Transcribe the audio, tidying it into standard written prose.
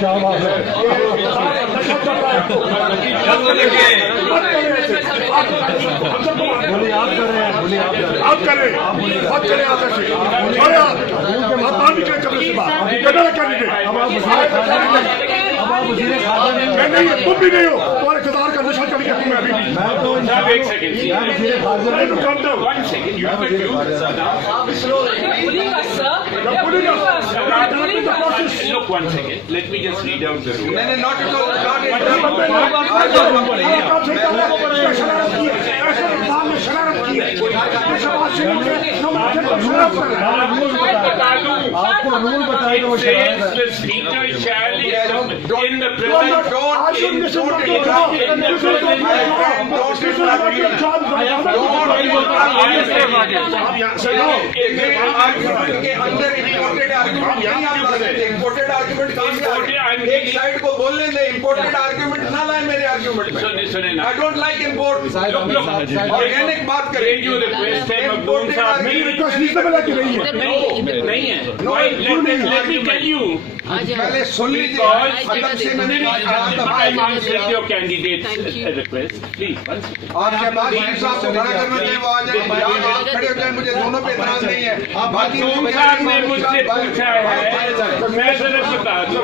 शाबाश है। बोलिए आप कर रहे हैं, बोलिए आप कर रहे हैं, आप करें, बात करें आगे से। अरे आप बात निकले कमरे से बाहर। कैंडिडेट अब आप वज़ीर खाजा नहीं, मैं नहीं, तुम भी नहीं हो। तुम्हारे इक़्तिदार का नशा चढ़ गया तुम्हें अभी। मैं तो एक सेकंड, मैं वज़ीर खाजा नहीं हूँ। one second, you have to sit down. Look, one second, let me just read out the rule. आपको रूल बताए तो वो Says the speaker shall in the present imported argument एक साइड को बोलने दे, इम्पोर्टेड आर्ग्यूमेंट ना लाए मेरे आर्ग्यूमेंट में। सुने ना, I don't like import. Organic बात करें। Can you request him Abdul साहब? मेरी रिक्वेस्ट रीजनेबल है कि नहीं है? नहीं है। Why? Let me tell you. पहले सुन लीजिए। Because मतलब से मैंने I'm answering your candidate's request. Please, one second. और शहबाज शरीफ साहब को खड़ा करना चाहिए, वो आ जाए। आप खड़े हो जाए, मुझे दोनों पे इतराज नहीं है। बाकी साहब ने मुझसे पूछा है, मैं सिर्फ बता दूं।